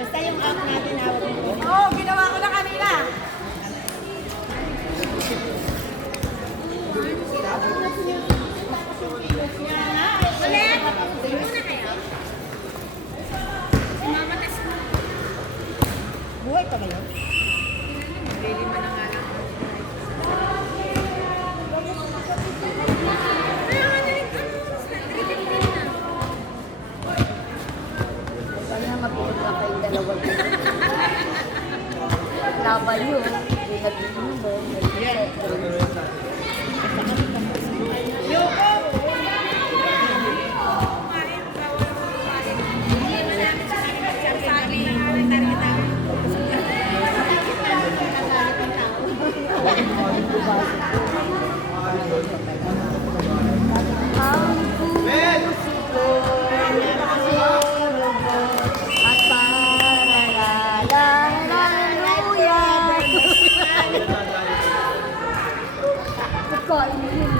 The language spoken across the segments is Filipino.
Basta yung app natin hawak mo. Oo, ginawa ko na kanina. Buhay pa ba yun? Kaya mapulog na kayong dalawa. Laban nyo. Hindi nag-inubo. Ang puso ko at paralalaluya. Pagkain mo yun.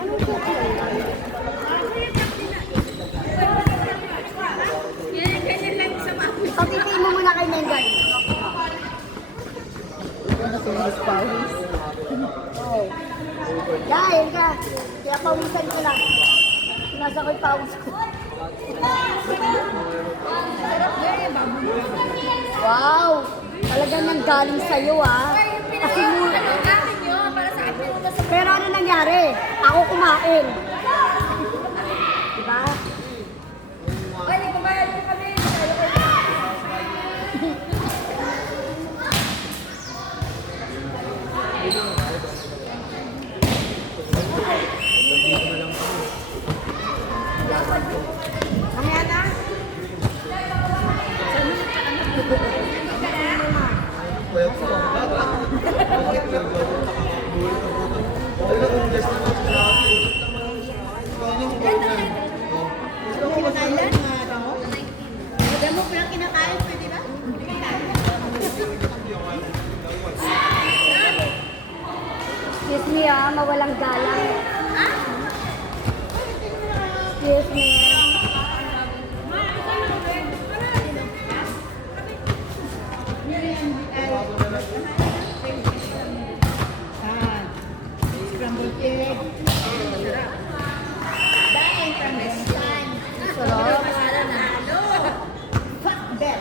Anong pagkain? Pagpipin mo muna kay Mengan. Ano si Miss Pawis? Oo. Dahil ka. Kaya pawisan ko lang. Nasa ko'y pawis ko. Wow! Talagang nang galing sa'yo ah. Kasi muna. Pero ano nangyari? Ako kumain. Diba? Mamaya na. Alam mo palang kinakain, pwede ba? Excuse me ah, mawalang galang. Excuse me. Scrambled egg. Dahil parmesan. Sarap. Fuck bet.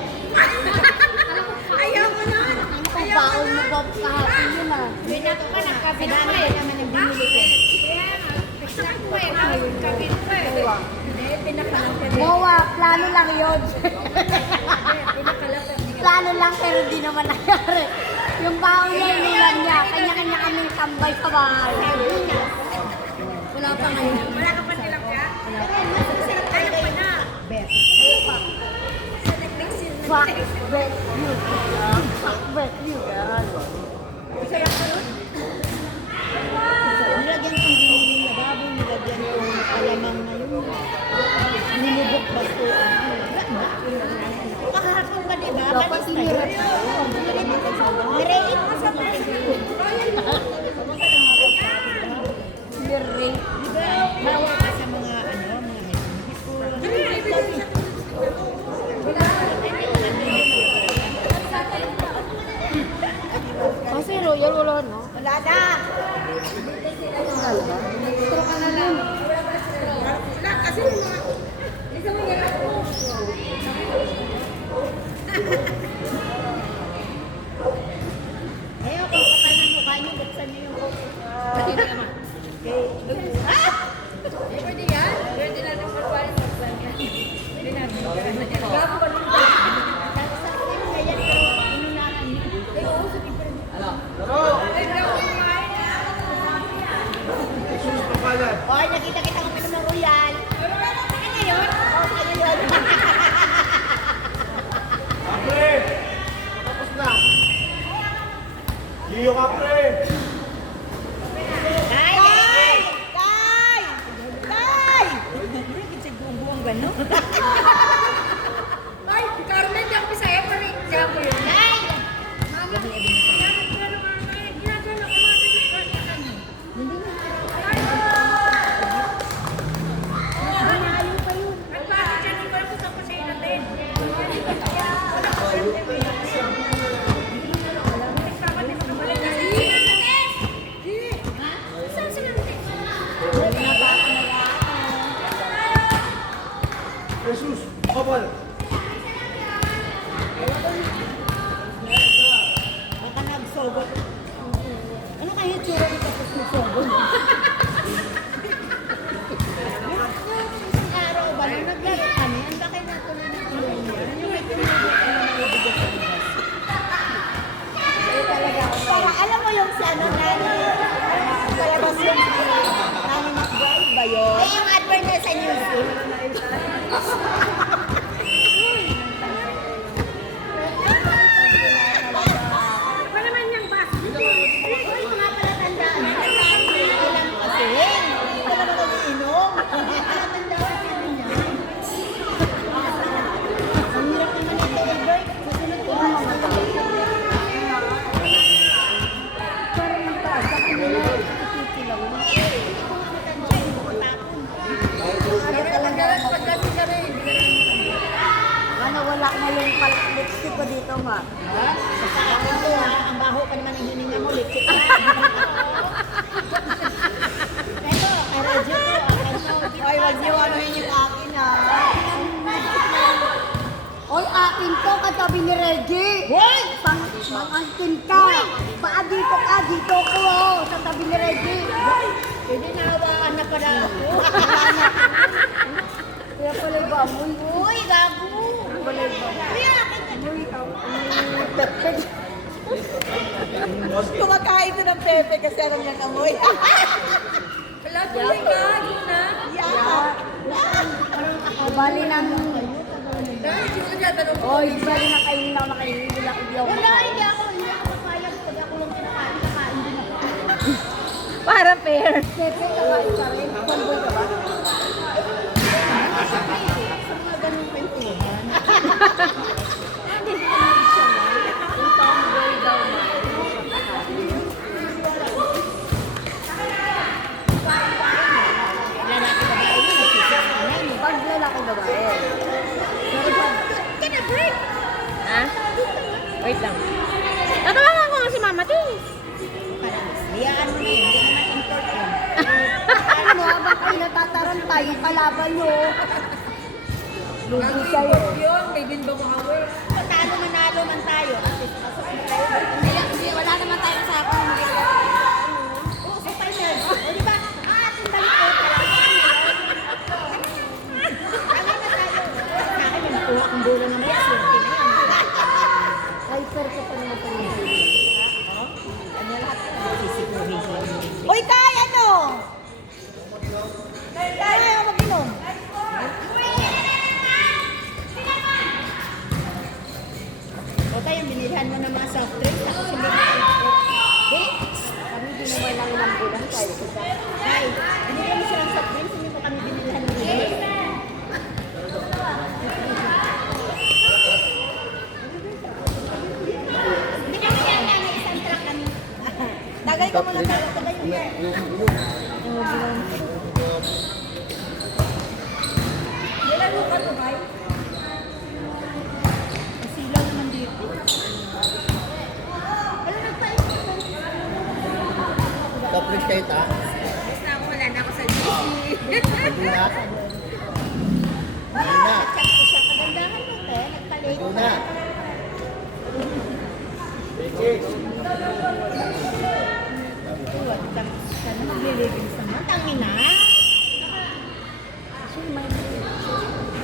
Ayaw mo na. Ang baon mo ba kahapon yun ah? Binato ka na, kabit ko Kadami eh. naman ang binili ko. Exact ko eh, kabit ko eh. Mowa. Hindi, pinakalang ka Mowa, plano lang yun. Pinakalang ka Plano lang pero di naman nangyari. Yung baon niya, inilan niya. Kanya-kanya kami tambay sa bahay. Wala pa ngayon. Wala ka pa tilapia? Ayaw pa na. bet. Fuck, bet you. Fuck, bet you. Nilagyan kong giniling na baboy, nilagyan kong alamang na yun. Nilubok ba ito? Kahapon ba diba? Dapat sinirap. Nirein mo sa Facebook. Sinirap. Diba? Bawal ka sa mga Kasi royal wala no? Wala na. Pero ka na lang. Wala kasi isa mo yan ako. Ayaw, kung kapal ng mukha niyo, buksan niyo yung Pwede naman. Pwede yan? Pwede natin magpalit sa plan yan. Pwede natin. Hoy, nakita-kita ko pa ng royal. Ano na yun? Ano yun? Pre! Tapos na! Liyo ka, pre! Tay! Tay! Tay! Tay! Buong gano'n. Ay, Carmen, di ako bisaya pa rin. Kaya ko yun. Tay! Mama, pero mama, ginagano ko mga ganyan. Couple. Baka nagsogot. Ano kaya yung tsura nito tapos nagsogot? Isang araw ba, nung naglaro kami, ang laki na tuloy ng tulong niya. Yung may pinagod ka na maibigay sa labas. Para alam mo yung si ano nani, sa labas yung nani McBride ba yun? Ay, yung advert na sa news. Ano naman yung basketball? Uy, mga pala tandaan. Ilang kasi. Hindi ka naman umiinom. Tandaan kasi niya. Ang hirap naman ito, Albert. Susunod ko na mga Parang nagtaas sa kanila. Ikuti lang. Ano, wala na yung lipstick ko dito, ma. Sa akin to, ha? Ang baho pa naman ang hininga mo, lipstick ka. Ito, karadyo to. Ay, wag niyo anuhin yung akin, ha. Oy, akin to, katabi ni Reggie. Hoy! Mang-angkin ka. Baka dito ka, dito ko, oh, sa tabi ni Reggie. Hindi nahawaan na pala ako. Kaya pala ba, amoy? Uy, gago! Pala ba? Kuya, akin ka. Amoy, pepeg. Kumakain to ng pepe kasi alam niya amoy. Wala, tuloy ka. Yun na. Bali ng... Dahil hindi ko siya tanong. Oy, bali na kainin ako, nakainin. Hindi ako Wala, hindi ako papayag. Pag ako lang kinakain, kakain din ako. Para fair. Pepe, kakain pa rin. Tomboy ka ba? Sa mga ganun kwentuhan. Yung tomboy daw na. Lalaki ba ba? Ayun, nagsisikanan. Pag lalaki babae. Pero pag... Ka na, break! Ha? Wait lang. Tatawagan ko nga si Mama Ting. Hayaan mo na yun. Hindi naman important. Ano, habang kayo natatarantay, yung kalaban nyo. Lugi kayo. Yun, may binbang ako eh. Patalo manalo man tayo. Kasi pasok na tayo. Hindi, wala naman tayo sa akin. Oo, sa final. O, di ba? Ating balik ko. Tama na tayo. Sa akin, may nakuha kong bola ng mga swerte na yan. Hyper ka pa naman tayo. Ano lahat? Sisigurin ko lang. Uy, Kai, ano? Kaya ayaw mag-inom. O tayo, binilhan mo ng mga soft drinks. Tapos hindi mo Kami binuway lang ng bulan tayo. Kai, binilhan mo silang soft drinks. Hindi mo kami binilhan ng drinks. Hindi kami yan na isang truck kami. Tagay ka muna tayo. Tagay mo yan. Kailan mo ka tumay? Silaw naman dito. Ano nagpaisip ka? Toplik kayo ta? Basta ako, wala na ako sa GC. Hindi na. Check ko siya. Kagandahan mo, te. Nagpalit. Hindi na. Becky. Tuwad ka. Sana maglilibing sa mga. Tangina.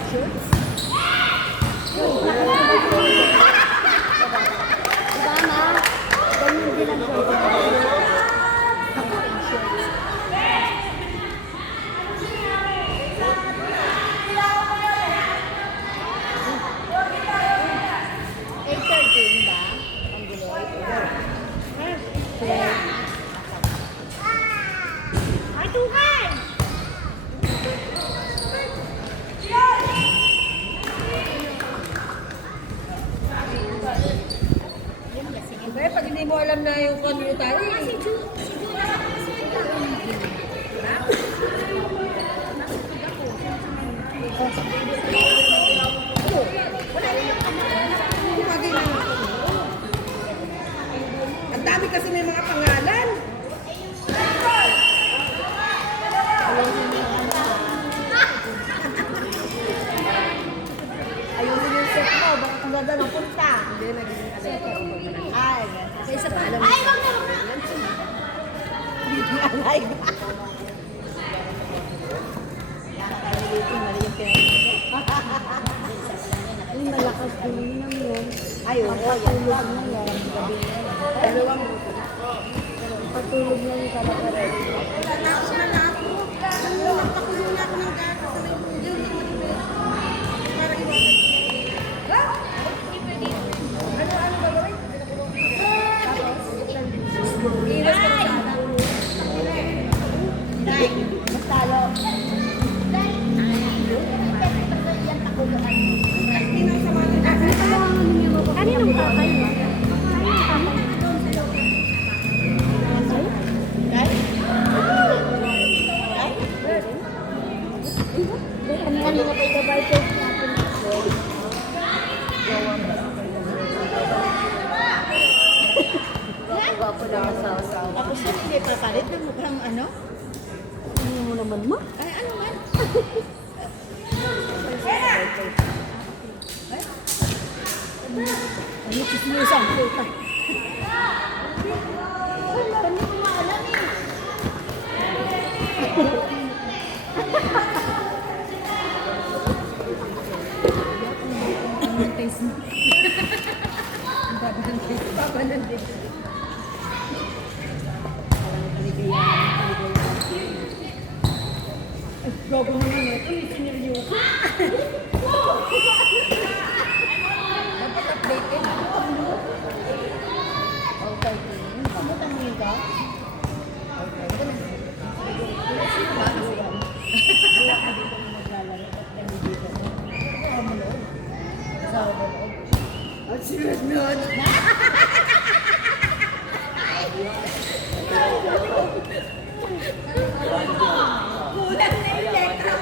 Shirts? Diba na? Ganyan din ang Ay, tuhan! Eh, pag hindi mo alam na yung community tayo eh. Ang dami kasi may mga pangalan. Ay, Sa isa pa alam. ay, wag na. Alay ba? Nakakalimutin, mali yung pinag-ibig. Ay, malakas din ng yun. Ay, oo, Patulog na yan. dalawang Patulog na yung talaga rin. Natapos na na ako. Nagpakulong na ako ng gato. Para iwasan. Nay, mas talo. Kaninong tatay mo? Kanina pa ito ba ito? Gwapo na asawa. Tapos yun, hindi papalit ng mukhang ano? Ano mo naman mo? Ay, ano man? Ano chismisan ko ito? Wala, hindi ko maalam eh. Gago naman ito, may sineryoso. Dapat updated. Okay. Pagutang mo ka? At sinunod. Kulang na yung letra.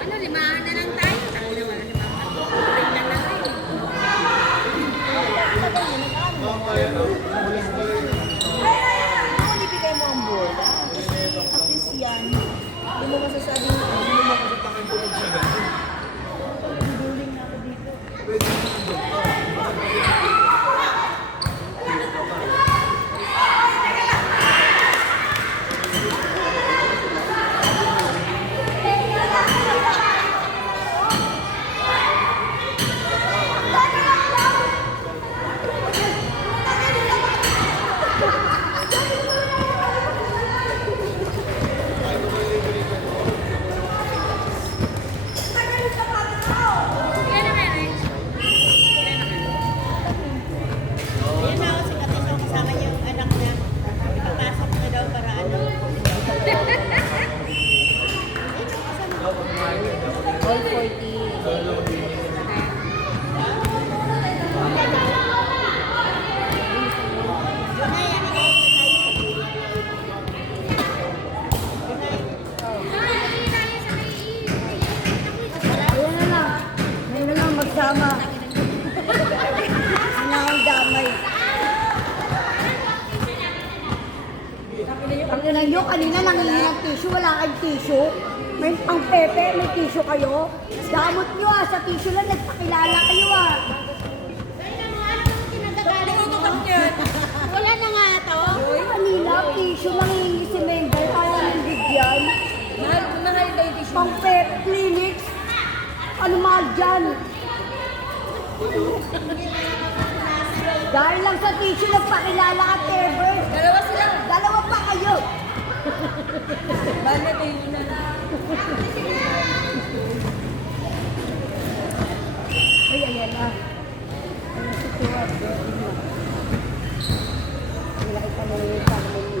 Ano, limahan na lang tayo. Tayo na wala limahan. Tingnan lang tayo. Kung ibigay mo ang bola, at least yan, hindi mo masasabing duling na ako dito. Ilan naman eh? Ayun na ako si Katis, kasama niya yung anak niya. Ipapasok na daw para ano. All 40. Ayun na lang. Ayun na lang magsama. Ano ang damay. Ang ina nyo, kanina nangingi ng tissue, wala kang tissue. May pang pepe, may tissue kayo. Damot nyo sa tissue lang, nagpakilala kayo Wala na nga to. Kanina, tissue, nangingi si member, kaya ng bigyan. Mahal ba yung tissue? Pang pepe, clinics. Ano mahal dyan? Dahil lang sa tissue, nagpakilala ka, Tever. Dalawa sila. Dalawa pa kayo. Bale, tayo na. Ay, ayan na. Ano si Tuwad? Wala ka na yung family.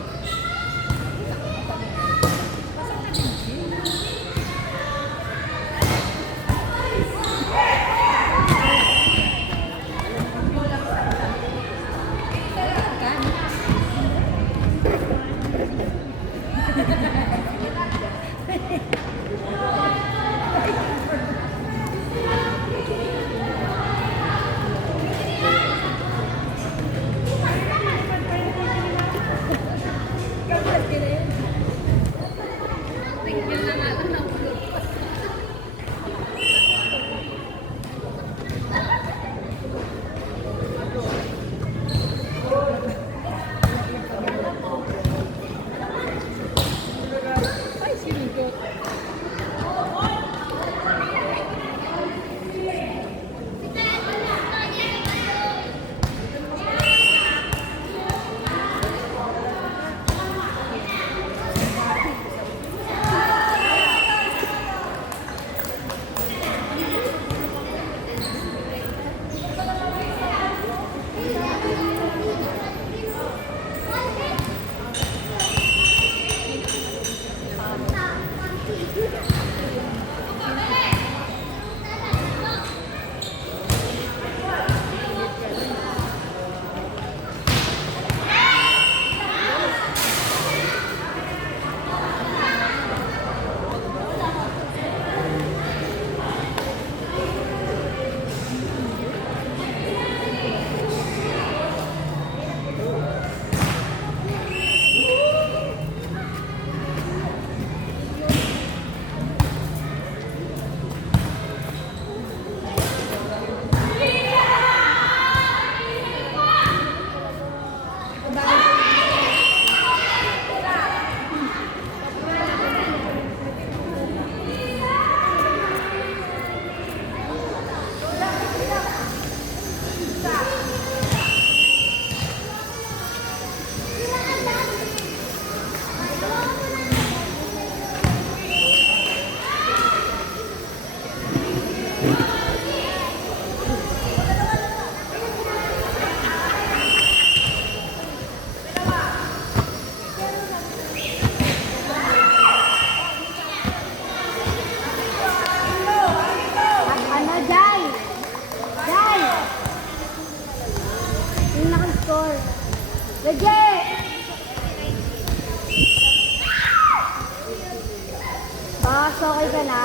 okay ka na?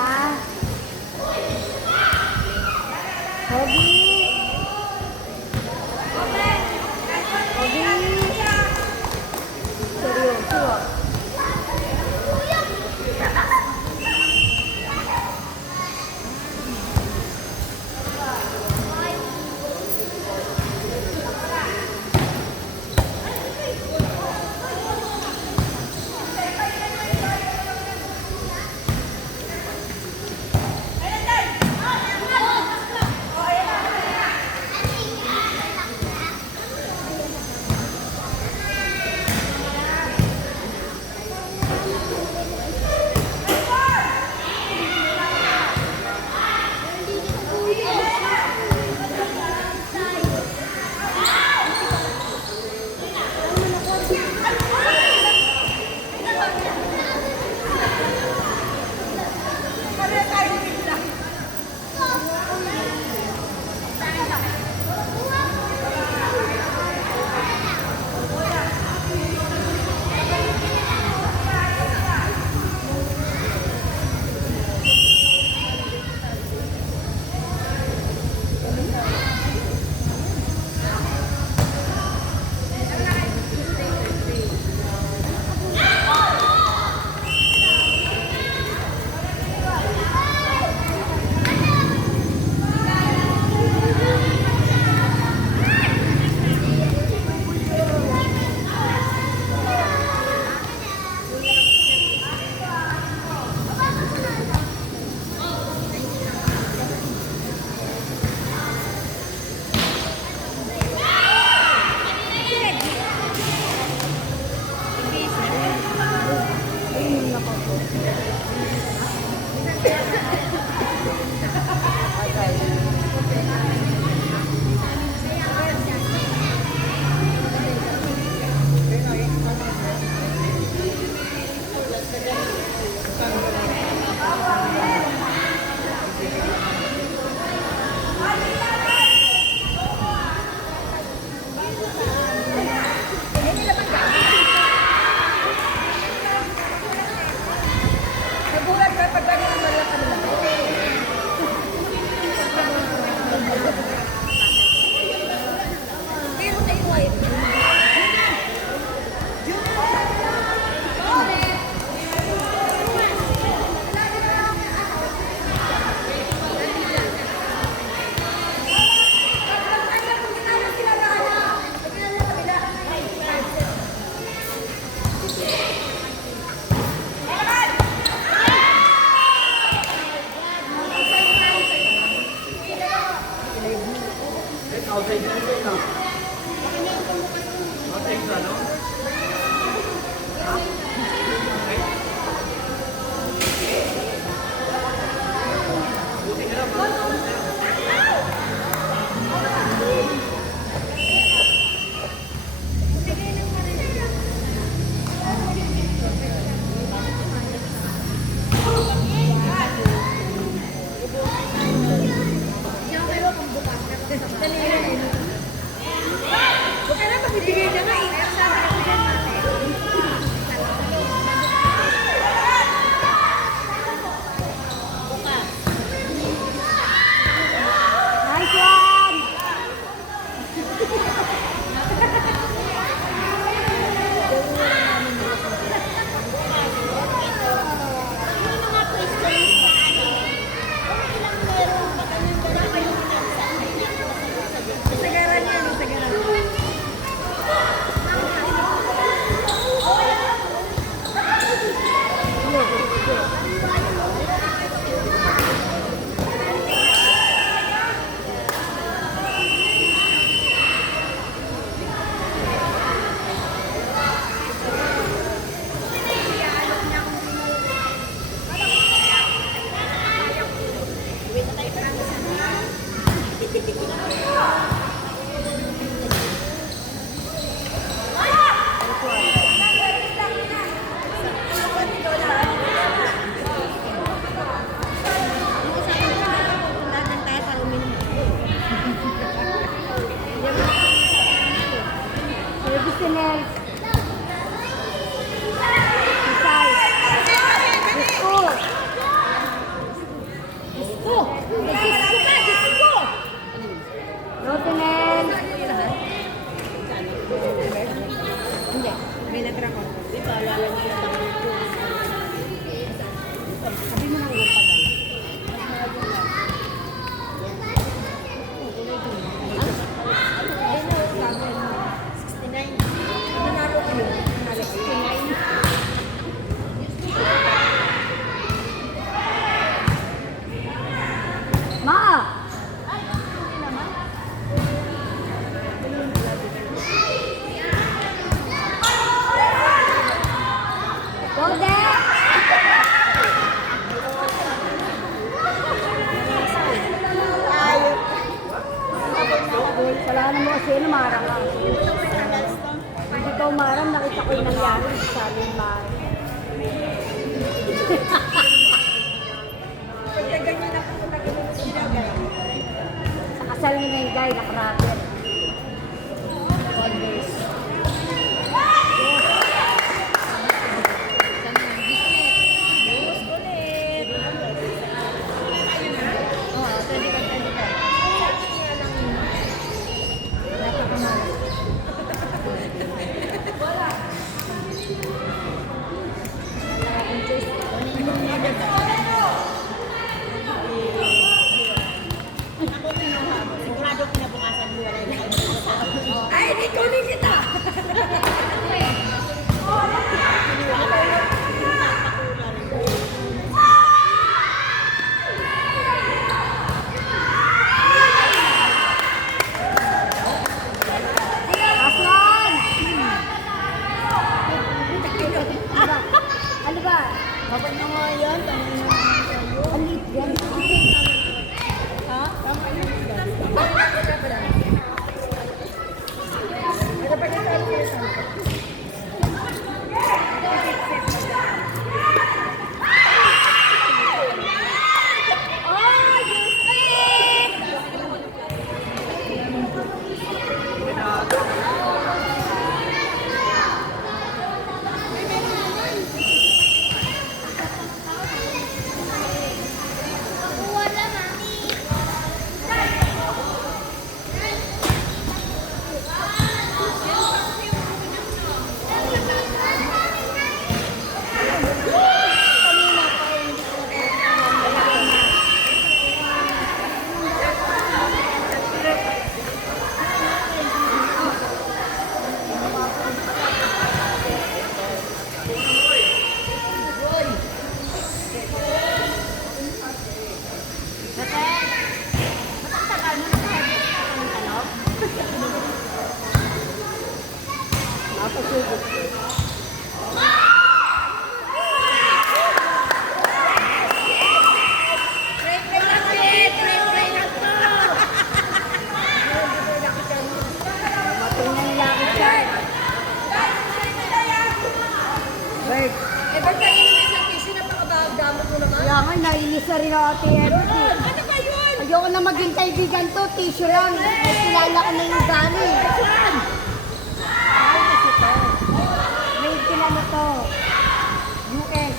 Pogi! Pogi! Seryoso ah. Naalala niyo yung tanong ko. Sabi mo na ulo pa ba? Ay, no, sabi mo. 69. Nanalo kayo. Nanalo kayo. 69. Ma! Bode! Tayo. Wala na mo kasi ano, marang ka. Hindi ka umarang, nakita ko yung nangyari sa saling marang. Pagka ganyan ako, nagkaroon sa bagay. Sa kasal ni Mengay, nakarater. Always. Sigurado kinabukasan mo wala na. Ay, hindi ko din kita! Aslan! Ano ba? Bakit na nga yan? Tanong mo naman sa'yo. Alit yan. Ha? Tama yun. Ano pa na tayo kayo sa Bird. Eh, ba't kayo naman sa tissue? Napakadamot mo naman. Kaya nga, nainis na rin ako ate Erdi. Ano ba yun? Ayoko na maging kaibigan to, tissue lang. May kilala ko na yung ugali. Ay, kasi to. May kilala to. US.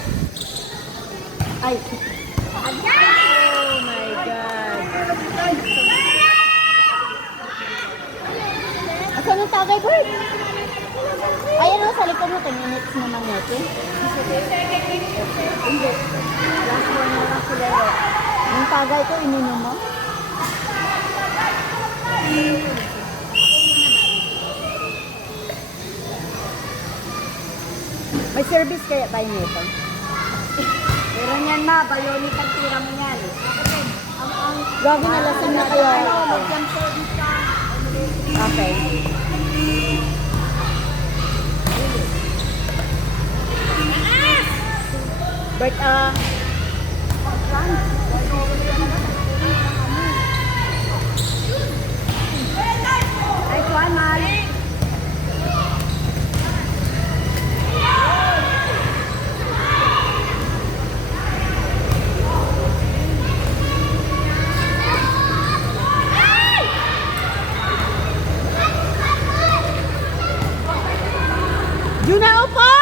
Ay. Oh my God. Asan ang tagay, Bert? Ay, ano, sa likod mo, 10 minutes naman natin. Hindi. Last one na lang sila. Yung tagay ko, ininom mo? May service kaya tayo nito? Pero niyan ma, bionic ang tira mo niyan. Gagawin na lasing na kayo. Mag-jam service ka. Okay. Bert, Nice one, Mal. Juna, upo!